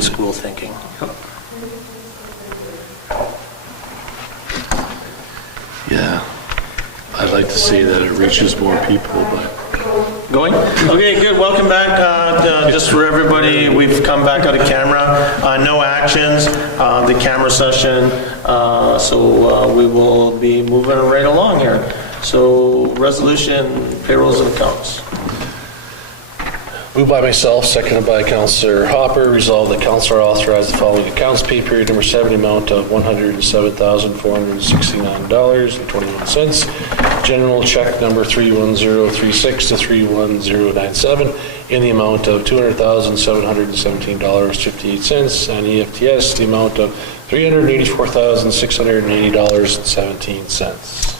school thinking. Yeah, I'd like to see that it reaches more people, but Going? Okay, good. Welcome back. Just for everybody, we've come back out of camera. No actions, the camera session. So we will be moving right along here. So resolution, payrolls and accounts. moved by myself, seconded by Councillor Hopper, resolved that Councillor authorize the following accounts: pay period number 7, amount of $107,469.21. General check number 31036 to 31097 in the amount of $200,717.58, and EFTS the amount of $384,680.17.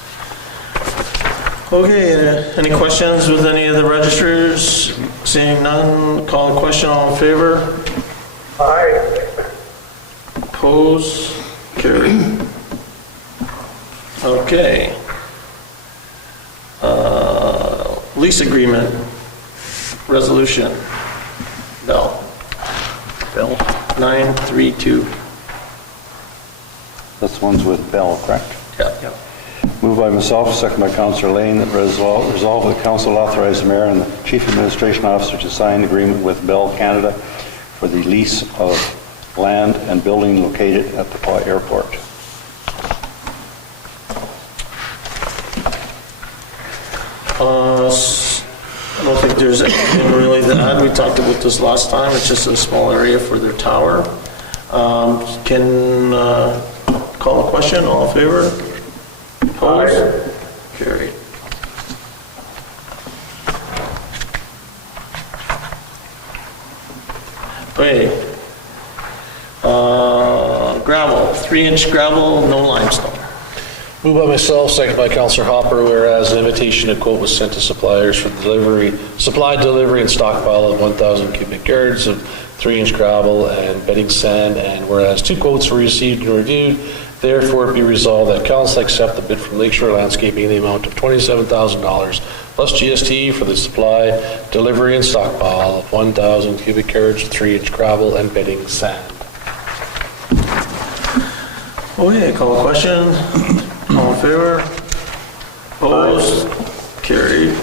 Okay, any questions with any of the registers? Seeing none, call a question, all in favor? Aye. Opposed? Carried. Okay. Lease agreement, resolution, Bell. Bill? 932. This one's with Bell, correct? Yeah. Moved by myself, second by Councillor Lane, that resolve that council authorize the mayor and the chief administration officer to sign agreement with Bell Canada for the lease of land and building located at the Paw Airport. I don't think there's anything really to add. We talked about this last time. It's just a small area for their tower. Can call a question, all in favor? Opposed? Carried. Okay. Gravel, 3-inch gravel, no limestone. Moved by myself, seconded by Councillor Hopper, whereas an invitation to quote was sent to suppliers for delivery, and stockpile of 1,000 cubic yards of 3-inch gravel and bedding sand, and whereas 2 quotes were received and reviewed, therefore it be resolved that council accept the bid from Lakeshore Landscaping in the amount of $27,000 plus GST for the supply, delivery, and stockpile of 1,000 cubic yards of 3-inch gravel and bedding sand. Okay, call a question. All in favor? Opposed? Carried.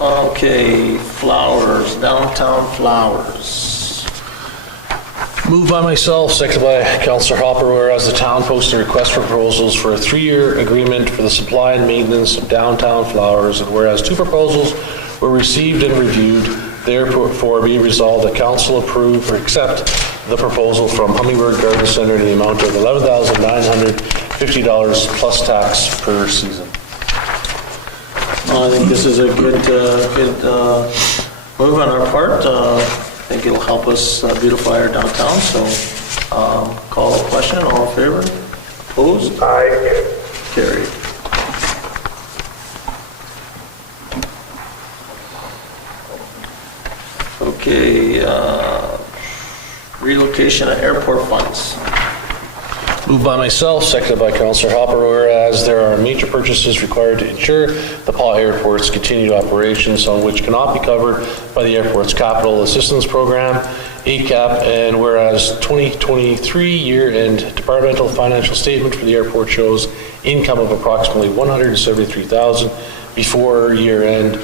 Okay, flowers, downtown flowers. Moved by myself, seconded by Councillor Hopper, whereas the town posted a request for proposals for a 3-year agreement for the supply and maintenance of downtown flowers, and whereas 2 proposals were received and reviewed, therefore be resolved that council approve or accept the proposal from Hummingbird Garden Center in the amount of $11,950 plus tax per season. I think this is a good move on our part. I think it'll help us beautify our downtown, so call a question, all in favor? Opposed? Aye. Carried. Okay, relocation of airport funds. Moved by myself, seconded by Councillor Hopper, whereas there are major purchases required to ensure the Paw Airport's continued operations, on which cannot be covered by the airport's capital assistance program, ACAP, and whereas 2023 year-end departmental financial statement for the airport shows income of approximately $173,000 before year-end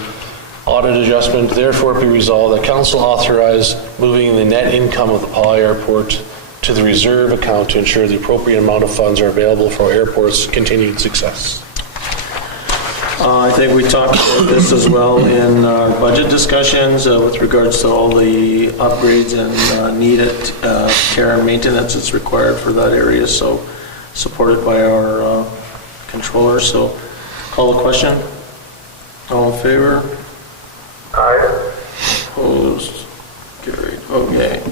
audit adjustment, therefore be resolved that council authorize moving the net income of the Paw Airport to the reserve account to ensure the appropriate amount of funds are available for airport's continued success. I think we talked about this as well in our budget discussions with regards to all the upgrades and needed care and maintenance that's required for that area, so supported by our controller. So call a question. All in favor? Aye. Opposed? Carried. Okay.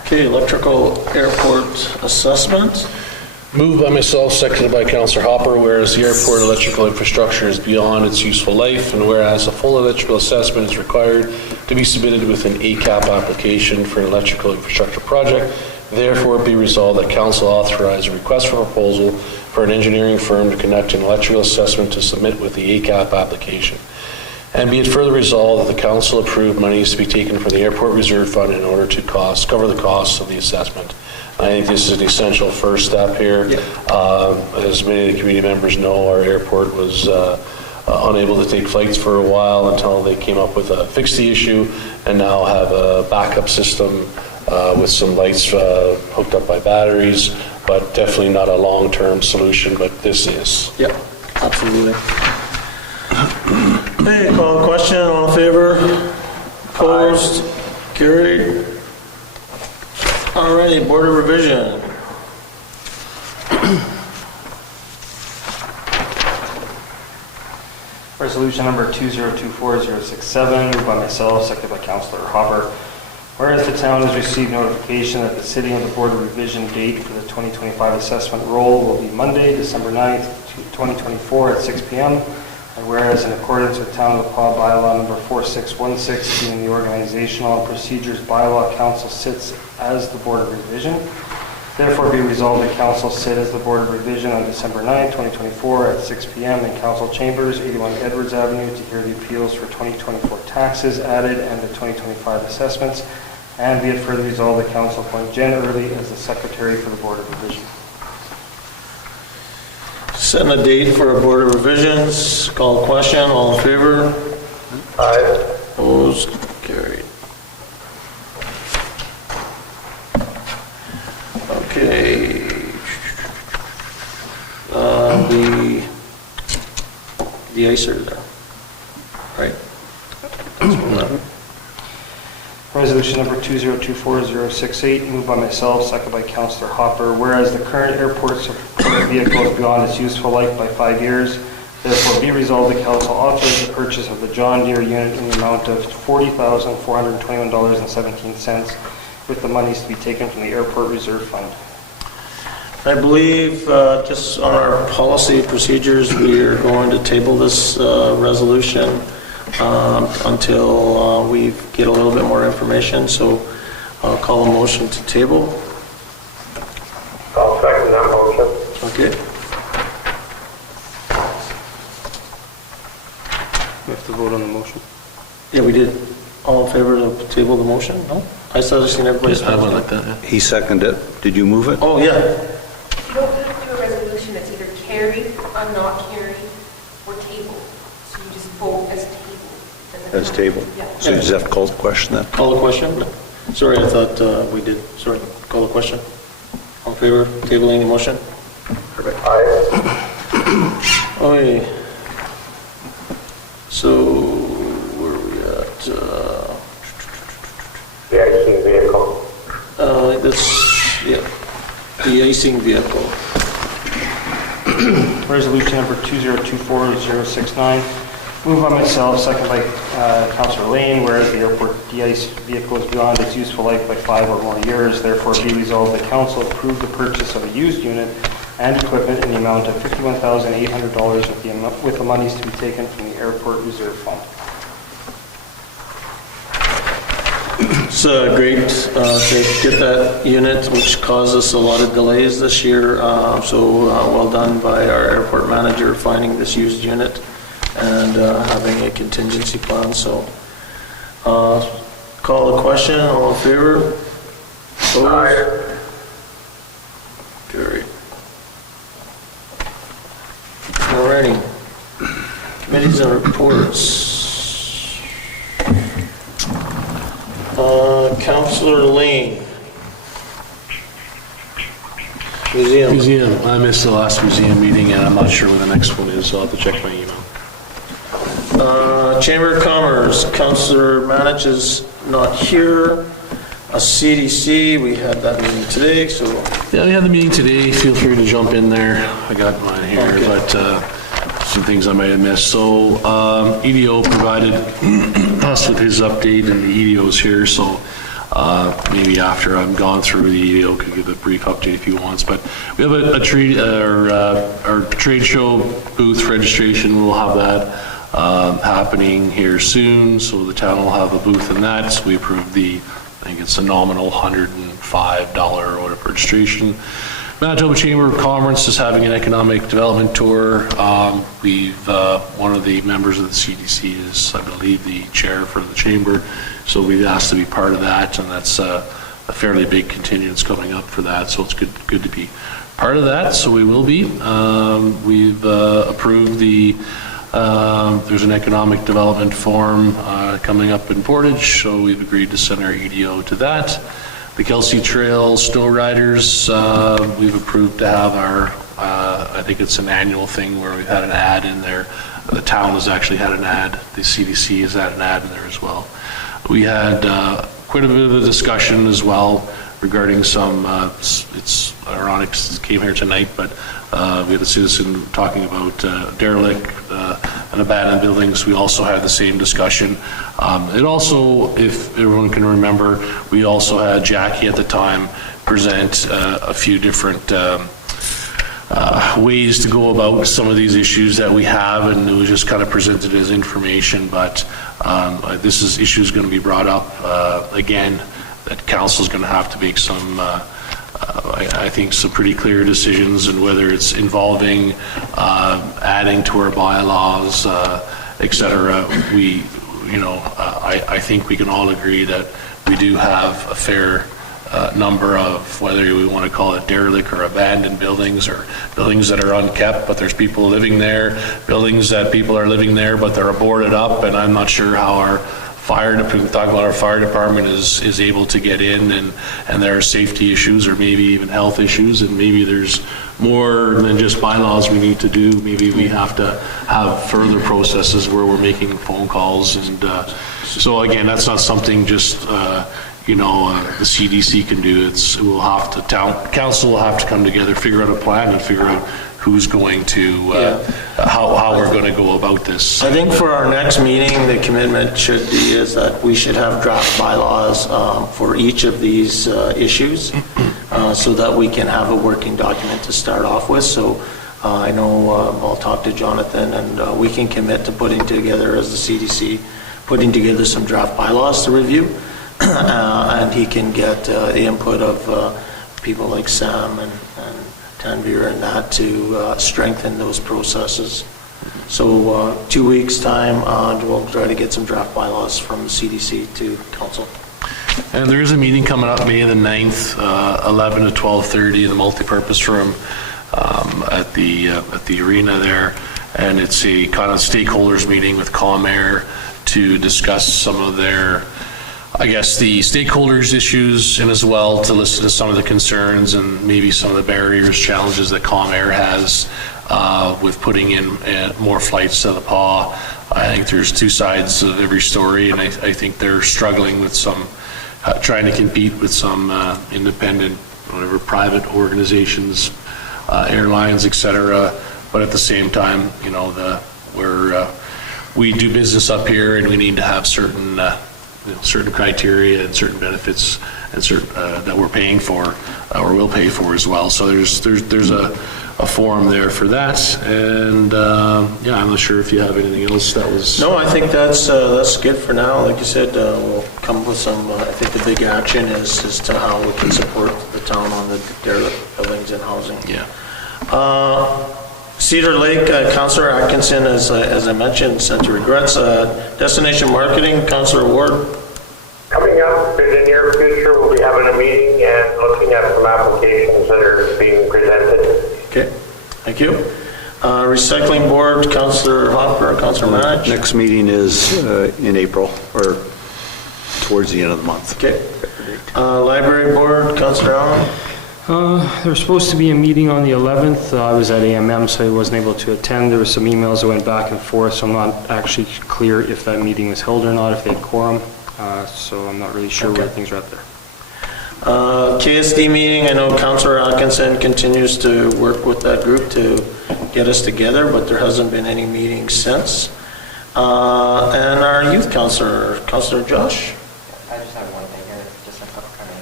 Okay, electrical airport assessment. Moved by myself, seconded by Councillor Hopper, whereas the airport electrical infrastructure is beyond its useful life, and whereas a full electrical assessment is required to be submitted with an ACAP application for an electrical infrastructure project, therefore be resolved that council authorize a request for proposal for an engineering firm to conduct an electrical assessment to submit with the ACAP application. And be it further resolved that the council approve monies to be taken from the Airport Reserve Fund in order to cover the costs of the assessment. I think this is an essential first step here. As many of the community members know, our airport was unable to take flights for a while until they came up with fix the issue, and now have a backup system with some lights hooked up by batteries, but definitely not a long-term solution, but this is. Yep, absolutely. Hey, call the question, all in favor? Opposed? Carried. Alrighty, Board of Revision. Resolution number 2024-067, moved by myself, seconded by Councillor Hopper. Whereas the town has received notification that the sitting of the Board of Revision date for the 2025 assessment roll will be Monday, December 9th, 2024 at 6 p.m. And whereas in accordance with Town of La Pas bylaw number 4616, being the Organizational and Procedures Bylaw, Council sits as the Board of Revision. Therefore be resolved that Council sit as the Board of Revision on December 9th, 2024 at 6 p.m. in Council Chambers, 81 Edwards Avenue, to hear the appeals for 2024 taxes added and the 2025 assessments. And be it further resolved that Council appoint Jen Early as the Secretary for the Board of Revision. Setting a date for a Board of Revisions. Call the question, all in favor? Aye. Opposed? Carried. Okay. The ICER there, right? Resolution number 2024-068, moved by myself, seconded by Councillor Hopper. Whereas the current airport support vehicle is beyond its useful life by 5 years, therefore be resolved the Council authorize the purchase of the John Deere unit in the amount of $40,421.17, with the monies to be taken from the Airport Reserve Fund. I believe, just on our policy procedures, we are going to table this resolution until we get a little bit more information, so I'll call a motion to table. I'll second that motion. Okay. We have to vote on the motion. Yeah, we did. All in favor to table the motion? No? I thought I seen everybody's. I went like that, yeah. He seconded it. Did you move it? Oh, yeah. You don't have to do a resolution, it's either carried or not carried or tabled. So you just vote as tabled. As table. Yeah. So you just have to call the question then? Call the question? Sorry, I thought we did. Sorry, call the question. All in favor of tabling the motion? Perfect. Aye. Okay. So, where are we at? The icing vehicle. That's, yeah, the icing vehicle. Resolution number 2024-069, moved by myself, seconded by Councillor Lane. Whereas the airport de-ice vehicle is beyond its useful life by 5 or more years, therefore be resolved that Council approve the purchase of a used unit and equipment in the amount of $51,800 with the monies to be taken from the Airport Reserve Fund. It's great to get that unit, which caused us a lot of delays this year. So well done by our airport manager finding this used unit and having a contingency plan. So call the question, all in favor? Opposed? Carried. Alrighty. Committees and reports. Councillor Lane. Museum. I missed the last museum meeting, and I'm not sure when the next one is, so I'll have to check my email. Chamber of Commerce, Councillor Manich is not here. A CDC, we had that meeting today, so. Yeah, we had the meeting today. Feel free to jump in there. I got mine here, Okay. but some things I might have missed. So EDO provided us with his update, and the EDO's here, so maybe after I'm gone through, the EDO could give a brief update if he wants. But we have our trade show booth registration. We'll have that happening here soon, so the town will have a booth in that. So we approved I think it's a nominal $105 or whatever registration. Manitoba Chamber of Commerce is having an economic development tour. One of the members of the CDC is, I believe, the chair for the chamber, so we've asked to be part of that, and that's a fairly big contingent coming up for that, so it's good to be part of that, so we will be. We've approved there's an economic development forum coming up in Portage, so we've agreed to send our EDO to that. The Kelsey Trail Snow Riders, we've approved to have our, I think it's an annual thing where we've had an ad in there. The town has actually had an ad. The CDC has had an ad in there as well. We had quite a bit of a discussion as well regarding some, it's ironic it came here tonight, but we had a citizen talking about derelict and abandoned buildings. We also had the same discussion. It also, if everyone can remember, we also had Jackie at the time present a few different ways to go about some of these issues that we have, and it was just kind of presented as information, but this issue is going to be brought up again, that council is going to have to make some I think some pretty clear decisions, and whether it's involving adding to our bylaws, et cetera. I think we can all agree that we do have a fair number of, whether we want to call it derelict or abandoned buildings, or buildings that are unkept but there's people living there, buildings that people are living there but they're boarded up, and I'm not sure how our fire department is able to get in, and there are safety issues or maybe even health issues, and maybe there's more than just bylaws we need to do. Maybe we have to have further processes where we're making phone calls, and so again, that's not something just the CDC can do. Council will have to come together, figure out a plan, and figure out who's going to, how we're going to go about this. I think for our next meeting, the commitment should be is that we should have draft bylaws for each of these issues, so that we can have a working document to start off with. So I know I'll talk to Jonathan, and we can commit to putting together, as the CDC, putting together some draft bylaws to review, and he can get the input of people like Sam and Tanvir and that to strengthen those processes. So 2 weeks time, we'll try to get some draft bylaws from the CDC to council. And there is a meeting coming up May the 9th, 11 to 12:30 in the multipurpose room at the arena there, and it's a kind of stakeholders meeting with ComAir to discuss some of their, I guess, the stakeholders' issues, and as well to listen to some of the concerns and maybe some of the barriers, challenges that ComAir has with putting in more flights to the PAW. I think there's two sides of every story, and I think they're struggling with some, trying to compete with some independent, whatever, private organizations, airlines, etc. But at the same time, we do business up here, and we need to have certain certain criteria and certain benefits and certain that we're paying for or will pay for as well. So there's a forum there for that, and I'm not sure if you have anything else that was. No, I think that's good for now. Like you said, we'll come up with some. I think the big action is as to how we can support the town on the derelict buildings and housing. Yeah. Cedar Lake, Councillor Atkinson, as I mentioned, sent her regrets. Destination Marketing, Councillor Ward. Coming up in the near future, we'll be having a meeting and looking at some applications that are being presented. Okay, thank you. Recycling Board, Councillor Hopper, Councillor Manich. Next meeting is in April, or towards the end of the month. Okay. Library Board, Councillor Allen. There was supposed to be a meeting on the 11th. I was at AMM, so I wasn't able to attend. There were some emails that went back and forth, so I'm not actually clear if that meeting was held or not, if they had quorum. So I'm not really sure where things are at there. KSD meeting, I know Councillor Atkinson continues to work with that group to get us together, but there hasn't been any meetings since. And our youth councillor, Councillor Josh. I just have one thing here, just upcoming,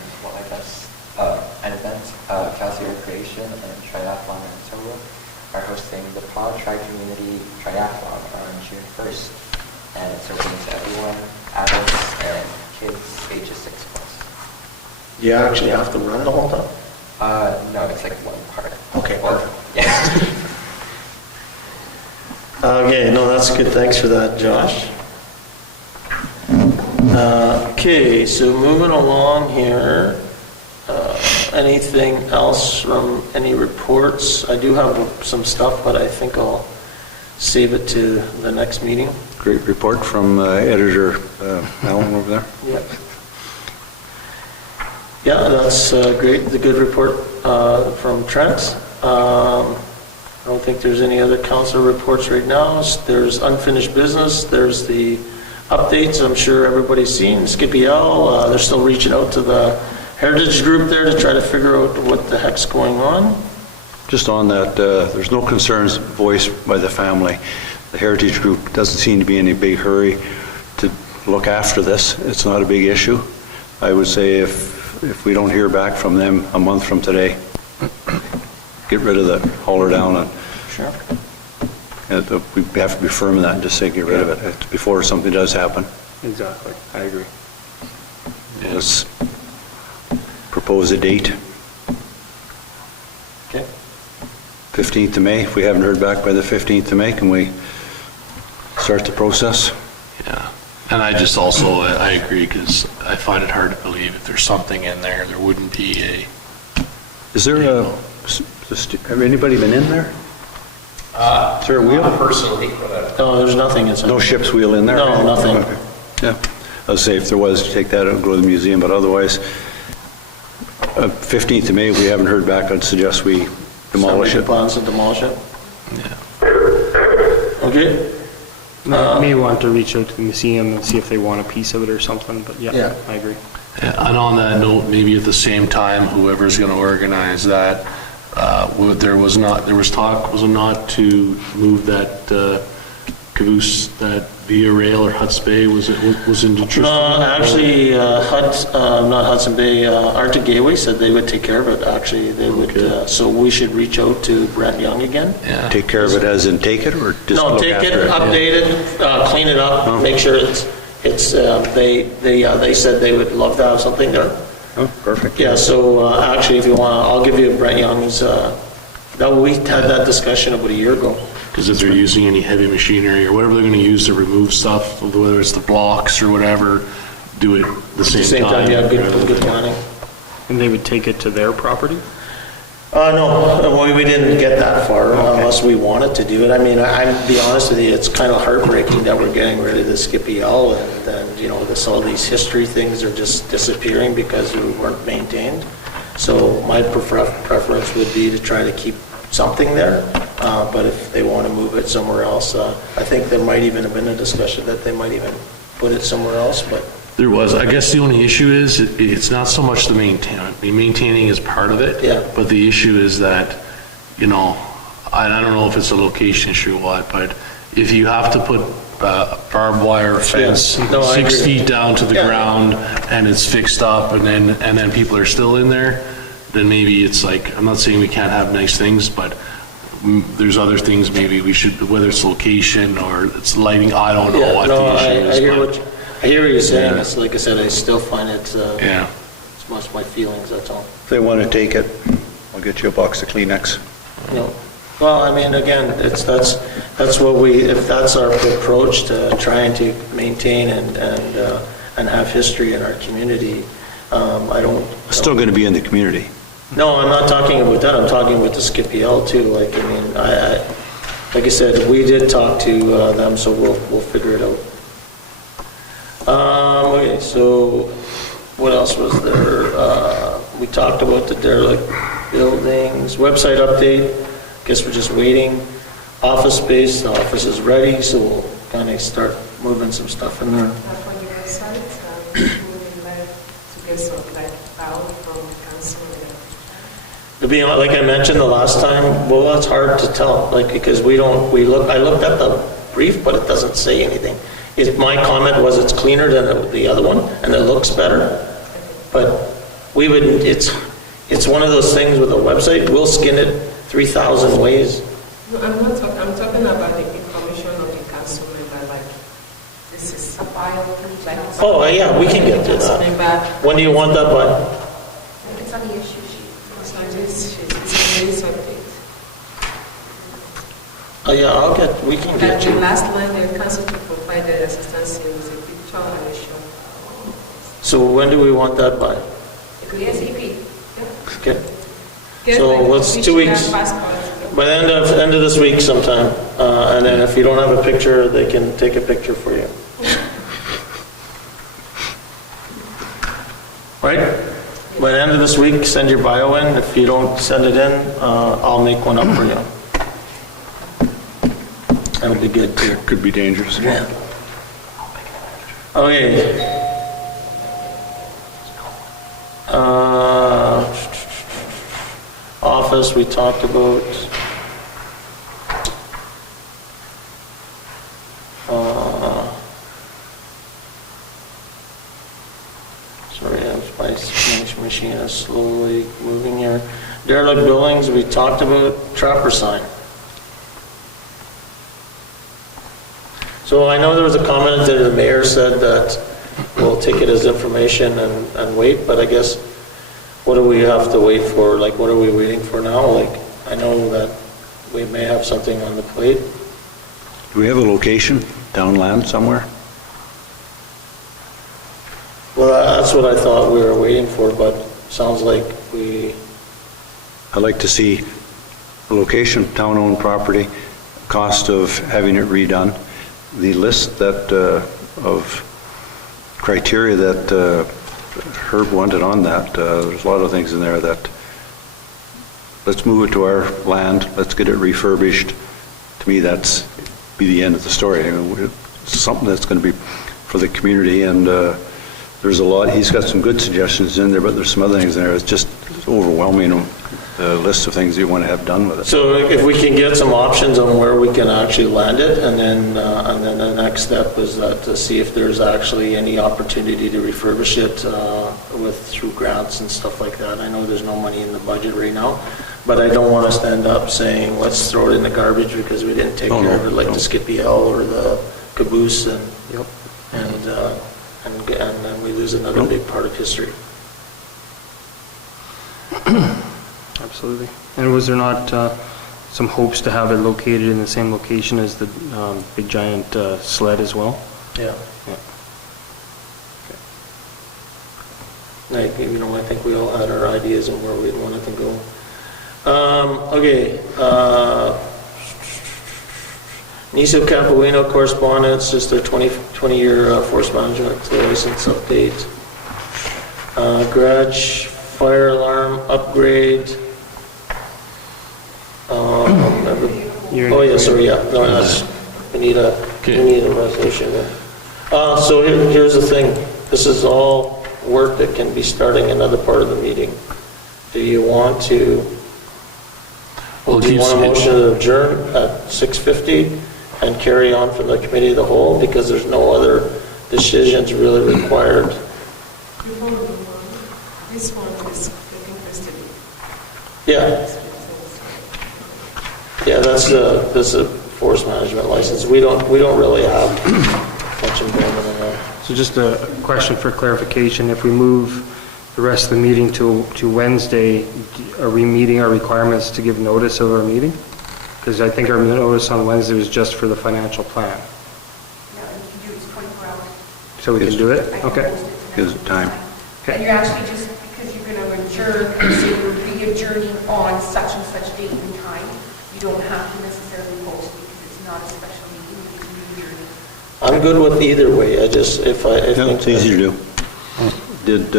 events, Kelsey Recreation and Triathlon Manitoba are hosting the PAW Tri-Community Triathlon on June 1st. And it's open to everyone, adults and kids ages 6+. You actually have to run the whole time? No, it's like one part. Okay, Or- perfect. Yeah. Okay, no, that's good. Thanks for that, Josh. Okay, so moving along here, anything else from any reports? I do have some stuff, but I think I'll save it to the next meeting. Great report from Editor Allen over there. Yep. Yeah, that's great, the good report from Trent. I don't think there's any other council reports right now. There's unfinished business, there's the updates, I'm sure everybody's seen. Skippy L, they're still reaching out to the Heritage Group there to try to figure out what the heck's going on. Just on that, there's no concerns voiced by the family. The Heritage Group doesn't seem to be in a big hurry to look after this. It's not a big issue. I would say if we don't hear back from them a month from today, get rid of the haul her down, and Sure. we have to be firm in that and just say get rid of it before something does happen. Exactly, I agree. Let's propose a date, Okay. 15th of May. If we haven't heard back by the 15th of May, can we start the process? Yeah, and I just also, I agree, because I find it hard to believe if there's something in there, there wouldn't be a, Is there have anybody been in there? Is there a wheel? personally, No, there's nothing inside. No ship's wheel in there? No, nothing. Okay. Yeah, I'll say if there was, take that out and go to the museum, but otherwise, 15th of May, if we haven't heard back, I'd suggest we demolish Somebody it. plans to demolish it. yeah. Okay. May want to reach out to the museum and see if they want a piece of it or something, but Yeah. yeah, I agree. And on that note, maybe at the same time, whoever's going to organize that, there was talk, was it not, to move that caboose, that via rail or Huds Bay, was in Detroit? Actually, not Hudson Bay, Arctic Gateway said they would take care of it, actually. They would, Okay. so we should reach out to Brent Young again. Yeah. Take care of it as in take it, or just No, look take after it, it? update it, clean it up, make sure they said they would love to have something there. Oh, perfect. Yeah, so actually, if you want, I'll give you Brent Young's, we had that discussion about a year ago. Because if they're using any heavy machinery or whatever they're going to use to remove stuff, whether it's the blocks or whatever, do it the same time. Yeah, good planning. And they would take it to their property? No, we didn't get that far unless we wanted to do it. I mean, I'll be honest with you, it's kind of heartbreaking that we're getting rid of the Skippy L and you know, all these history things are just disappearing because we weren't maintained. So my preference would be to try to keep something there, but if they want to move it somewhere else, I think there might even have been a discussion that they might even put it somewhere else, but There was. I guess the only issue is it's not so much the maintaining is part of it. Yeah. But the issue is that, you know, I don't know if it's a location issue or what, but if you have to put barbed wire fence Yeah. No, I 6 agree. feet down to the Yeah. ground and it's fixed up and then people are still in there, then maybe it's like, I'm not saying we can't have nice things, but there's other things maybe we should, whether it's location or it's lighting, I don't know yeah, what no, the issue is. I hear but- what I hear what you're saying. Yeah. It's like I said, I still find it, Yeah. it's most my feelings, that's all. If they want to take it, I'll get you a box of Kleenex. No. Well, I mean, again, that's what if that's our approach to trying to maintain and have history in our community, I don't. Still going to be in the community. No, I'm not talking about that. I'm talking about the Skippy L too. Like, I mean, like I said, we did talk to them, so we'll figure it out. Okay, so what else was there? We talked about the derelict buildings, website update. Guess we're just waiting. Office space, the office is ready, so we'll kind of start moving some stuff in there. For your website, we would like to get some like out from the council. To be honest, like I mentioned the last time, well, it's hard to tell, like, because I looked at the brief, but it doesn't say anything. My comment was it's cleaner than the other one, and it looks better, but it's one of those things with a website, we'll skin it 3,000 ways. No, I'm not talking, I'm talking about the information of the council member, like, this is a file, like. Oh, yeah, we can get to Council that. member, When do you want that by? It's on the issue sheet. it's like police update. Oh, yeah, we can At get the you. last line there, council to provide the assistance is a picture and a shot. So when do we want that by? ASAP. Okay. Get So like what's 2 official weeks? passport. By the end of this week sometime. And then if you don't have a picture, they can take a picture for you. Right? By the end of this week, send your bio in. If you don't send it in, I'll make one up for you. That'll be good too. Could be dangerous. Yeah. Okay. Office, we talked about. Sorry, my machine is slowly moving here. Derelict buildings, we talked about. Trapper sign. So I know there was a comment that the mayor said that we'll take it as information and wait, but I guess, what do we have to wait for? Like, what are we waiting for now? Like, I know that we may have something on the plate. Do we have a location, downland somewhere? Well, that's what I thought we were waiting for, but sounds like we, I'd like to see a location, town-owned property, cost of having it redone, the list that, of criteria that Herb wanted on that. There's a lot of things in there that, let's move it to our land, let's get it refurbished. To me, that's be the end of the story. I mean, it's something that's going to be for the community, and there's a lot, he's got some good suggestions in there, but there's some other things in there. It's just overwhelming, the list of things you want to have done with it. so if we can get some options on where we can actually land it, and then the next step is to see if there's actually any opportunity to refurbish it through grants and stuff like that. I know there's no money in the budget right now, but I don't want us to end up saying, let's throw it in the garbage because we didn't take care of it, like the Skippy L or the Caboose, and then we lose another big part of history. Absolutely. And was there not some hopes to have it located in the same location as the big giant sled as well? Yeah. Yeah. Like, I think we all had our ideas on where we'd want it to go. Okay. Niso Capuino correspondence, just their 20-year forest management license update. Garage fire alarm upgrade. Oh, yeah, sorry, yeah. No, that's, we need a resolution there. So here's the thing. This is all work that can be starting another part of the meeting. Do you want to, do you want a motion to adjourn at 6:50 and carry on from the committee of the whole? Because there's no other decisions really required. Before we move on, this one is taking custody. Yeah. Yeah, that's a forest management license. We don't really have much involvement in that. So just a question for clarification, if we move the rest of the meeting to Wednesday, are we meeting our requirements to give notice of our meeting? Because I think our notice on Wednesday was just for the financial plan. No, you can do it 24 hours. So we can do it? I can Okay. post it tonight. Gives it time. And you're actually just, because you're going to adjourn and say you're re-adjourning on such and such date and time, you don't have to necessarily post it because it's not a special meeting, you can re-adjourn. I'm good with either way. I think It's easy to do. Did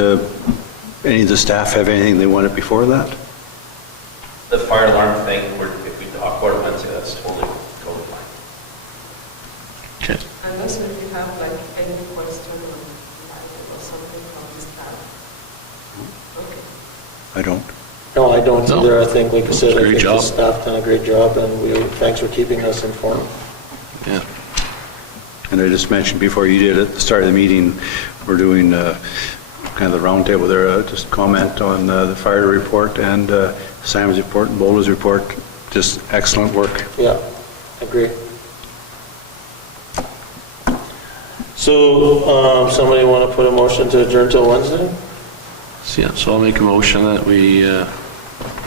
any of the staff have anything they wanted before that? The fire alarm thing, if we talk about it Wednesday, that's totally fine. Okay. And also if you have like any question or something from the staff. Okay. I don't. No, I don't No. either. I think, like I said, I Great think the job. staff done a great job, and thanks for keeping us informed. Yeah. And I just mentioned before you did at the start of the meeting, we're doing kind of the roundtable there, just comment on the fire report and Sam's report and Bola's report. Just excellent work. Yeah, agree. So, somebody want to put a motion to adjourn till Wednesday? So I'll make a motion that we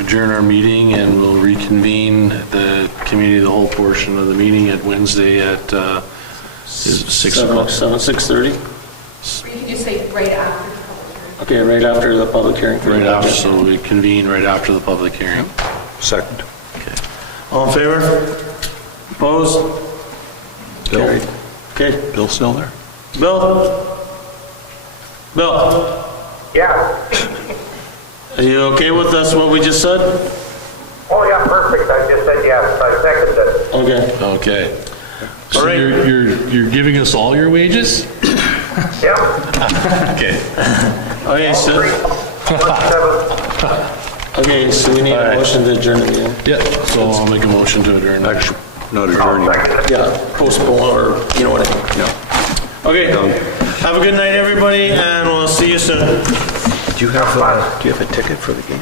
adjourn our meeting, and we'll reconvene the committee of the whole portion of the meeting at Wednesday at 6 o'clock. 6:30? Or you can just say right after the public hearing. Okay, right after the public hearing. Right after, so we convene right after the public hearing. Second. All in favor? Opposed? Carried. Okay, Bill still there? Bill? Bill, Yeah. are you okay with us, what we just said? Oh, yeah, perfect. I just said yes. I seconded it. Okay. Okay. So All right. you're giving us all your wages? Yep. Okay. Okay, so, 1-7. okay, so we need a motion to adjourn the meeting. Yeah, so I'll make a motion to adjourn. Actually, not I'll adjourning. second it. Yeah, postpone, or, you know what I mean. Yeah. Okay, have a good night, everybody, and we'll see you soon. Do you have a ticket for the game?